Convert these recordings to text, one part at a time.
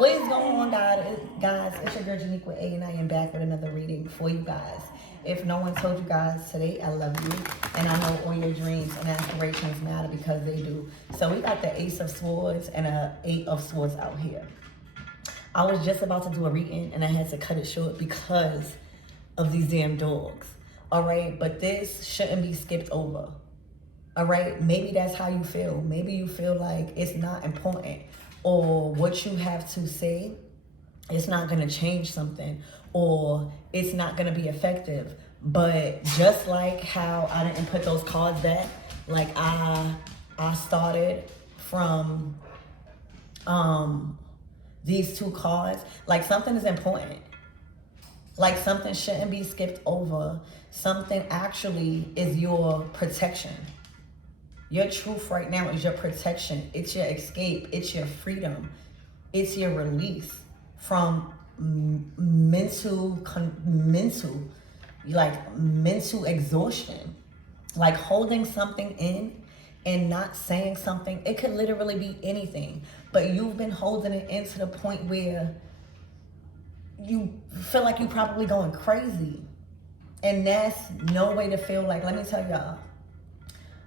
What is going on, guys? It's your girl Janique with A, and I am back with another reading for you guys. If no one told you guys today, I love you, and I know all your dreams and aspirations matter because they do. So we got the Ace of Swords and a Eight of Swords out here. I was just about to do a reading, and I had to cut it short because of these damn dogs. All right, but this shouldn't be skipped over. All right, maybe that's how you feel. Maybe you feel like it's not important, or what you have to say, it's not going to change something, or it's not going to be effective. But just like how I didn't put those cards back, like I started from these two cards, like something is important. Like something shouldn't be skipped over. Something actually is your protection. Your truth right now is your protection. It's your escape. It's your freedom. It's your release from mental exhaustion. Like holding something in and not saying something. It could literally be anything. But you've been holding it in to the point where you feel like you're probably going crazy. And that's no way to feel. Like, let me tell y'all.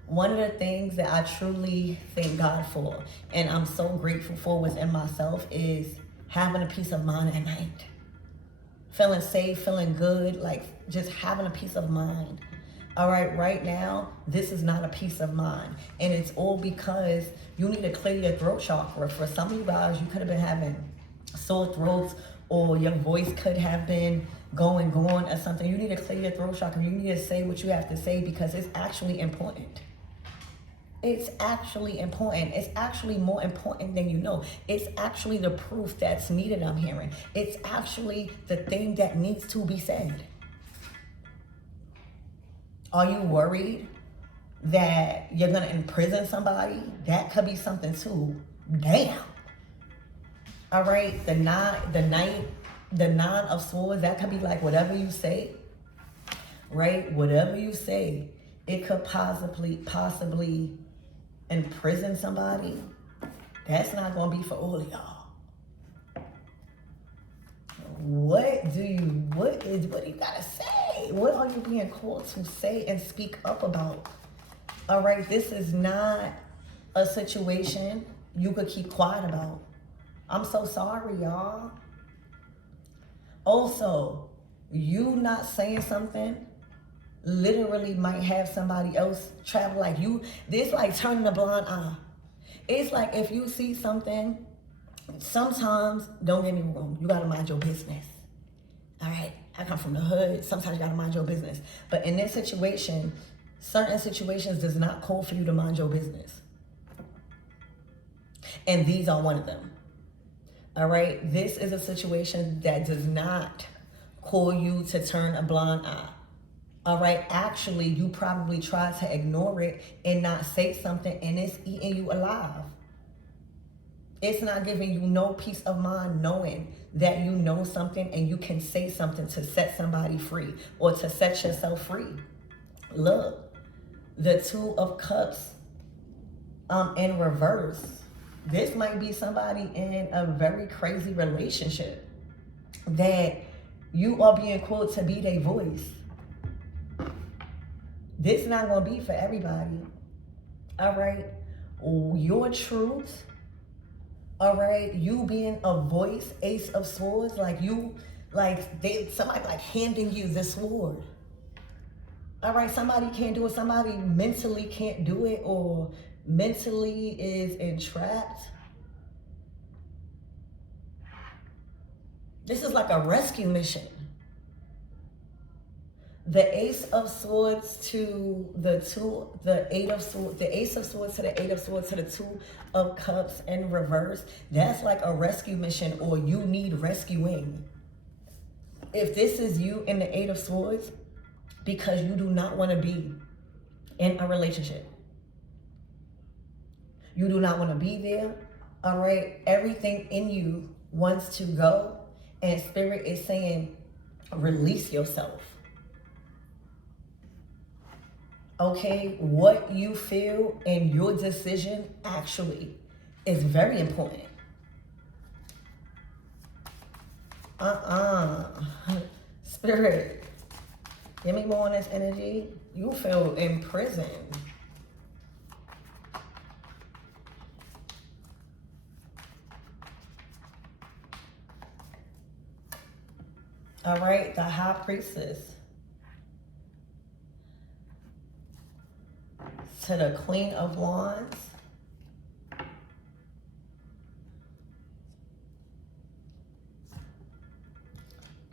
One of the things that I truly thank God for, and I'm so grateful for within myself, is having a peace of mind at night. Feeling safe, feeling good, like just having a peace of mind. All right now, this is not a peace of mind. And it's all because you need to clear your throat chakra. For some of you guys, you could have been having sore throats, or your voice could have been going or something. You need to clear your throat chakra. You need to say what you have to say because it's actually important. It's actually important. It's actually more important than you know. It's actually the proof that's needed, I'm hearing. It's actually the thing that needs to be said. Are you worried that you're going to imprison somebody? That could be something too. Damn. All right, the nine of swords, that could be like whatever you say, right? Whatever you say, it could possibly imprison somebody. That's not going to be for all of y'all. What do you got to say? What are you being called to say and speak up about? All right, this is not a situation you could keep quiet about. I'm so sorry, y'all. Also, you not saying something literally might have somebody else travel like you. This like turning a blind eye. It's like if you see something, sometimes, don't get me wrong, you gotta mind your business. All right, I come from the hood. Sometimes you gotta mind your business. But in this situation, certain situations does not call for you to mind your business. And these are one of them. All right, this is a situation that does not call you to turn a blind eye. All right, actually, you probably tried to ignore it and not say something, and it's eating you alive. It's not giving you no peace of mind knowing that you know something and you can say something to set somebody free or to set yourself free. Look, the Two of Cups in reverse. This might be somebody in a very crazy relationship that you are being called to be their voice. This is not going to be for everybody. All right. Your truth. All right. You being a voice, Ace of Swords, like you, like somebody like handing you the sword. All right. Somebody can't do it. Somebody mentally can't do it, or mentally is entrapped. This is like a rescue mission. The Ace of Swords to the Eight of Swords, the Ace of Swords to the Eight of Swords to the Two of Cups in reverse. That's like a rescue mission, or you need rescuing. If this is you in the Eight of Swords, because you do not want to be in a relationship. You do not want to be there. All right. Everything in you wants to go. And Spirit is saying, release yourself. Okay, what you feel and your decision actually is very important. Spirit, give me more on this energy. You feel imprisoned. All right, the High Priestess to the Queen of Wands.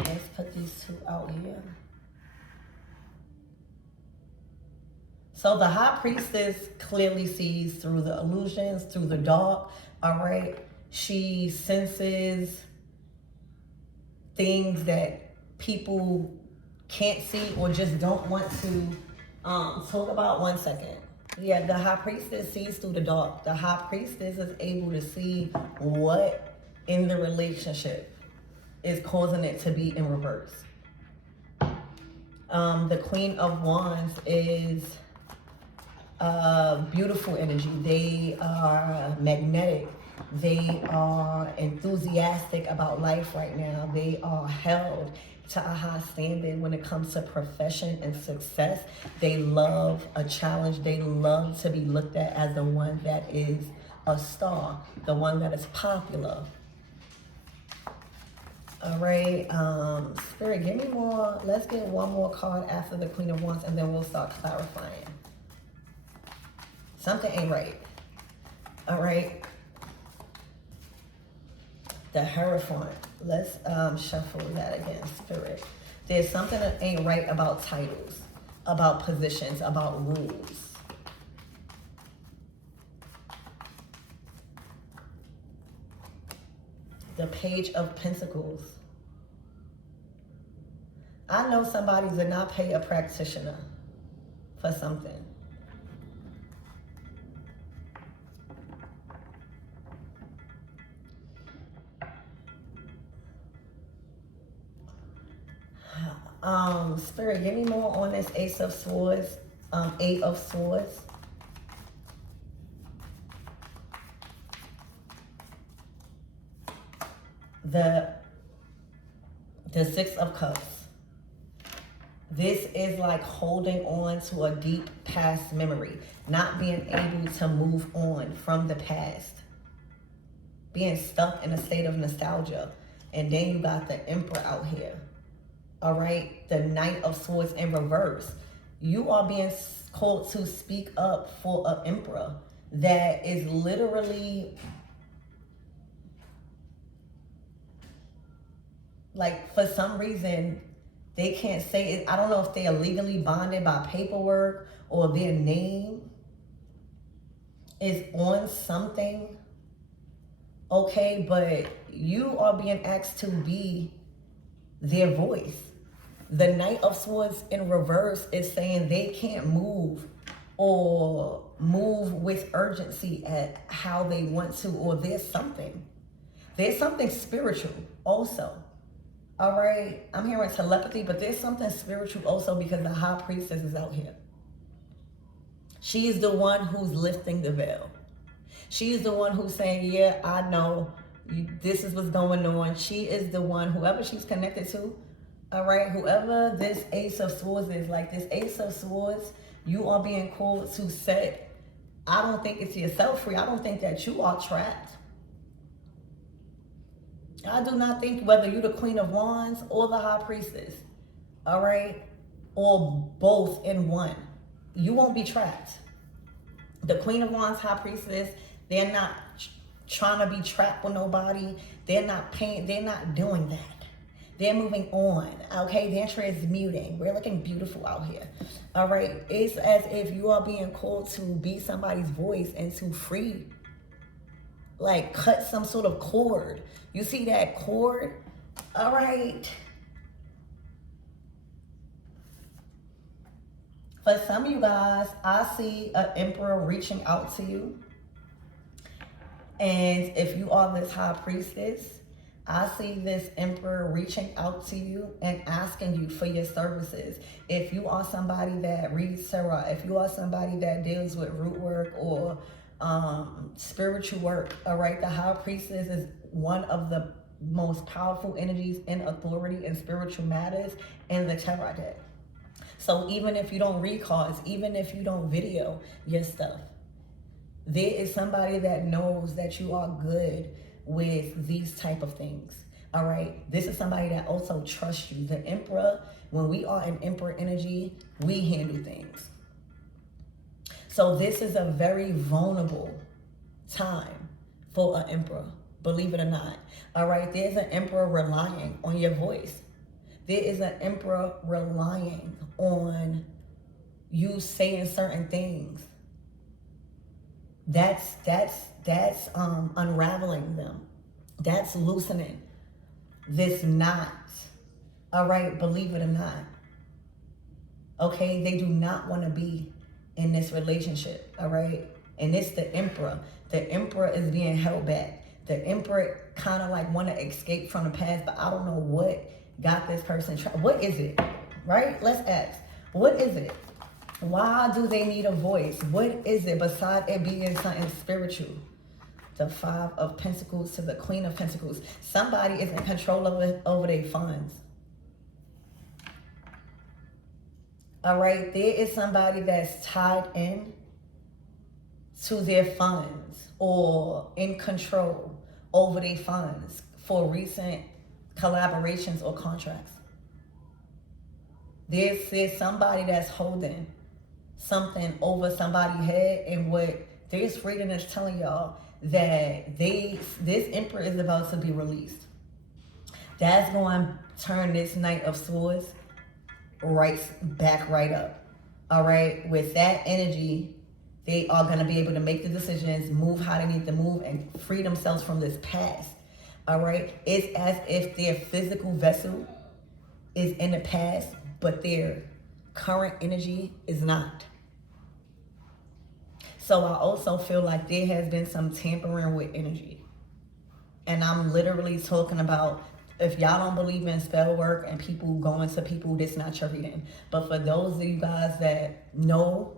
Let's put these two out here. So the High Priestess clearly sees through the illusions, through the dark, all right? She senses things that people can't see or just don't want to talk about. One second. Yeah, the High Priestess sees through the dark. The High Priestess is able to see what in the relationship is causing it to be in reverse. The Queen of Wands is beautiful energy. They are magnetic. They are enthusiastic about life right now. They are held to a high standard when it comes to profession and success. They love a challenge. They love to be looked at as the one that is a star, the one that is popular. All right, Spirit, give me more. Let's get one more card after the Queen of Wands, and then we'll start clarifying. Something ain't right. All right. The Hierophant. Let's shuffle that again, Spirit. There's something that ain't right about titles, about positions, about rules. The Page of Pentacles. I know somebody did not pay a practitioner for something. Spirit, give me more on this Ace of Swords, Eight of Swords. The Six of Cups. This is like holding on to a deep past memory, not being able to move on from the past, being stuck in a state of nostalgia. And then you got the Emperor out here. All right, the Knight of Swords in reverse. You are being called to speak up for an emperor that is literally, like, for some reason, they can't say it. I don't know if they are legally bonded by paperwork or their name is on something. Okay, but you are being asked to be their voice. The Knight of Swords in reverse is saying they can't move or move with urgency at how they want to, or there's something spiritual also. All right, I'm hearing telepathy, but there's something spiritual also because the High Priestess is out here. She is the one who's lifting the veil. She is the one who's saying, yeah, I know, this is what's going on. She is the one, whoever she's connected to, all right, whoever this Ace of Swords is, like this Ace of Swords, you are being called to set, I don't think it's yourself free. I don't think that you are trapped. I do not think whether you're the Queen of Wands or the High Priestess, all right, or both in one, you won't be trapped. The Queen of Wands, High Priestess, they're not trying to be trapped with nobody. They're not paying, they're not doing that. They're moving on, okay? They're transmuting. We're looking beautiful out here, all right? It's as if you are being called to be somebody's voice and to free, like cut some sort of cord. You see that cord, all right? For some of you guys, I see an Emperor reaching out to you. And if you are this High Priestess, I see this Emperor reaching out to you and asking you for your services. If you are somebody that reads tarot, if you are somebody that deals with root work or spiritual work, all right, the High Priestess is one of the most powerful energies in authority and spiritual matters in the tarot deck. So even if you don't read cards, even if you don't video your stuff, there is somebody that knows that you are good with these type of things. All right. This is somebody that also trusts you. The Emperor, when we are in Emperor energy, we handle things. So this is a very vulnerable time for an Emperor, believe it or not. All right. There's an Emperor relying on your voice. There is an Emperor relying on you saying certain things. That's unraveling them. That's loosening this knot. All right, believe it or not. Okay, they do not want to be in this relationship. All right, and it's the Emperor. The Emperor is being held back. The Emperor kind of like want to escape from the past, but I don't know what got this person. What is it? Right? Let's ask. What is it? Why do they need a voice? What is it besides it being something spiritual? The Five of Pentacles to the Queen of Pentacles. Somebody is in control over their funds. All right, there is somebody that's tied in to their funds or in control over their funds for recent collaborations or contracts. There's somebody that's holding something over somebody's head, and what this reading is telling y'all that this Emperor is about to be released. That's going to turn this Knight of Swords right up. All right, with that energy, they are going to be able to make the decisions, move how they need to move, and free themselves from this past. All right, it's as if their physical vessel is in the past, but their current energy is not. So I also feel like there has been some tampering with energy. And I'm literally talking about, if y'all don't believe in spell work and people going to people, this not your reading. But for those of you guys that know,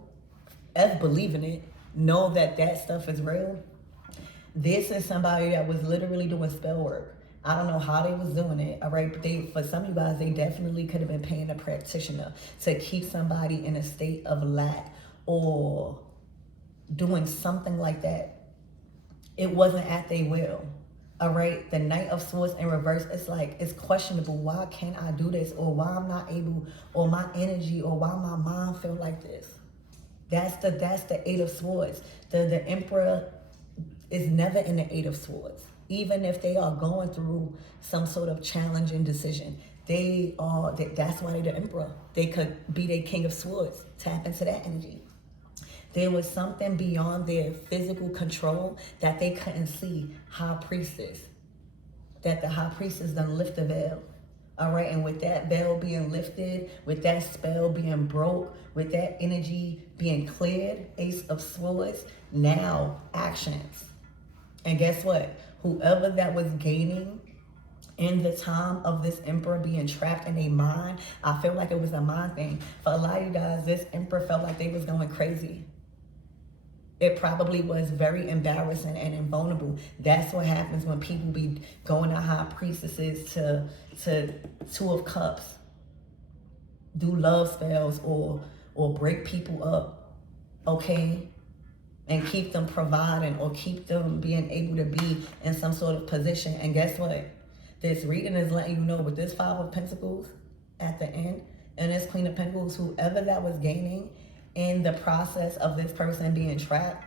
as believe in it, know that that stuff is real, this is somebody that was literally doing spell work. I don't know how they was doing it, all right? But for some of you guys, they definitely could have been paying a practitioner to keep somebody in a state of lack or doing something like that. It wasn't at their will, all right? The Knight of Swords in reverse, it's like, it's questionable. Why can't I do this? Or why I'm not able, or my energy, or why my mind feel like this? That's the Eight of Swords. The Emperor is never in the Eight of Swords. Even if they are going through some sort of challenging decision, that's why they're the Emperor. They could be the King of Swords. Tap into that energy. There was something beyond their physical control that they couldn't see. High Priestess. That the High Priestess done lift the veil. All right, and with that veil being lifted, with that spell being broke, with that energy being cleared, Ace of Swords, now actions. And guess what? Whoever that was gaining in the time of this Emperor being trapped in a mind, I feel like it was a mind thing. For a lot of you guys, this Emperor felt like they was going crazy. It probably was very embarrassing and invulnerable. That's what happens when people be going to High Priestesses to Two of Cups, do love spells or break people up, okay? And keep them providing or keep them being able to be in some sort of position. And guess what? This reading is letting you know with this Five of Pentacles at the end and this Queen of Pentacles, whoever that was gaining in the process of this person being trapped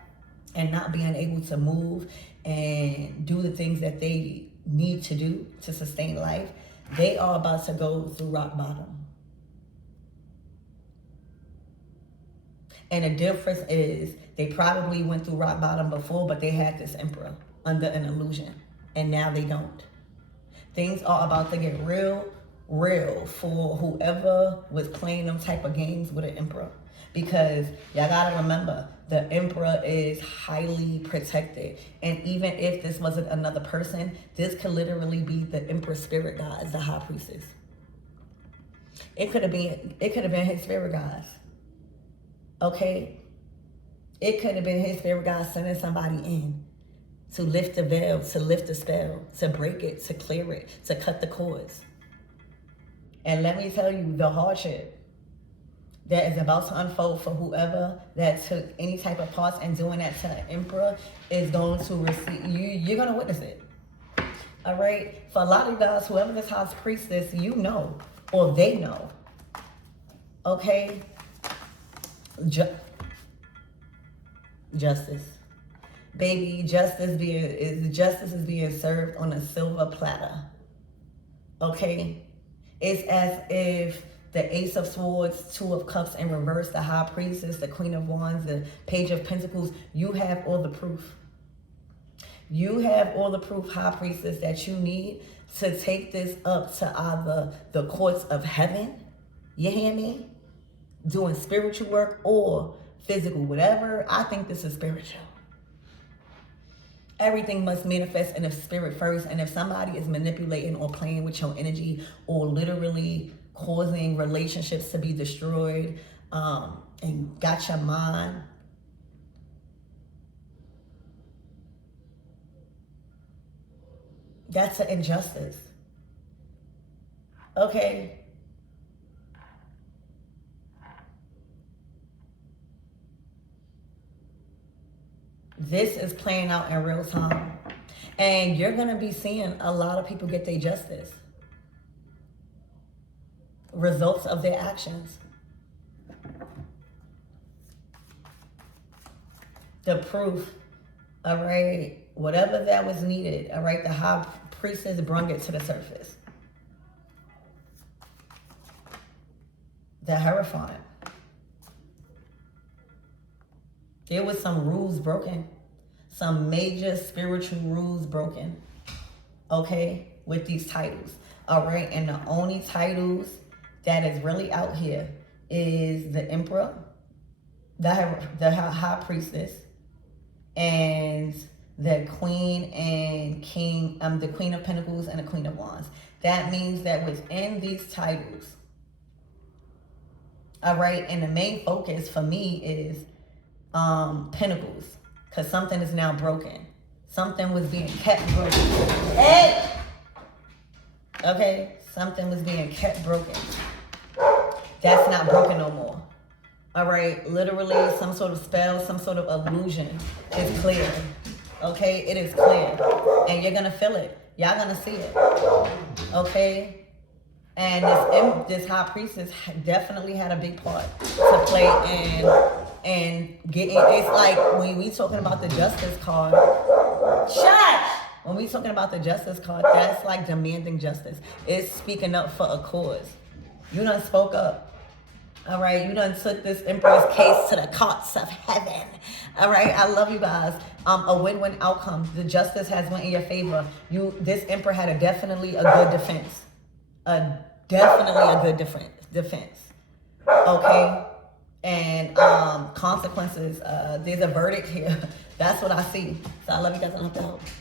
and not being able to move and do the things that they need to do to sustain life, they are about to go through rock bottom. And the difference is they probably went through rock bottom before, but they had this Emperor under an illusion. And now they don't. Things are about to get real for whoever was playing them type of games with an Emperor. Because y'all gotta remember, the Emperor is highly protected. And even if this wasn't another person, this could literally be the Emperor spirit guides, the High Priestess. It could have been his spirit guides. Okay? It could have been his spirit guide sending somebody in to lift the veil, to lift the spell, to break it, to clear it, to cut the cords. And let me tell you, the hardship that is about to unfold for whoever that took any type of parts in doing that to the emperor is going to receive, you're going to witness it. All right? For a lot of you guys, whoever this high priestess, you know, or they know. Okay? Justice. Baby, justice is being served on a silver platter. Okay? It's as if the Ace of Swords, Two of Cups in reverse, the High Priestess, the Queen of Wands, the Page of Pentacles, you have all the proof. You have all the proof, High Priestess, that you need to take this up to either the courts of heaven, you hear me? Doing spiritual work or physical, whatever. I think this is spiritual. Everything must manifest in the spirit first. And if somebody is manipulating or playing with your energy or literally causing relationships to be destroyed and got your mind, that's an injustice. Okay? This is playing out in real time. And you're going to be seeing a lot of people get their justice. Results of their actions. The proof, all right, whatever that was needed, all right, the High Priestess brought it to the surface. The Hierophant. There was some rules broken. Some major spiritual rules broken. Okay? With these titles. All right? And the only titles that is really out here is the Emperor, the High Priestess, and the Queen and King, the Queen of Pentacles and the Queen of Wands. That means that within these titles, all right, and the main focus for me is Pentacles, because something is now broken. Something was being kept broken. Hey! Okay? Something was being kept broken. That's not broken no more. All right? Literally, some sort of spell, some sort of illusion is clear. Okay? It is clear. And you're going to feel it. Y'all going to see it. Okay? And this High Priestess definitely had a big part to play in. And it's like when we talking about the Justice card, when we talking about the Justice card, that's like demanding justice. It's speaking up for a cause. You done spoke up. All right, you done took this Emperor's case to the courts of heaven. All right, I love you guys. A win-win outcome. The justice has went in your favor. This Emperor had definitely a good defense. Definitely a good defense. Okay. And consequences, there's a verdict here. That's what I see. So I love you guys. I hope that helps.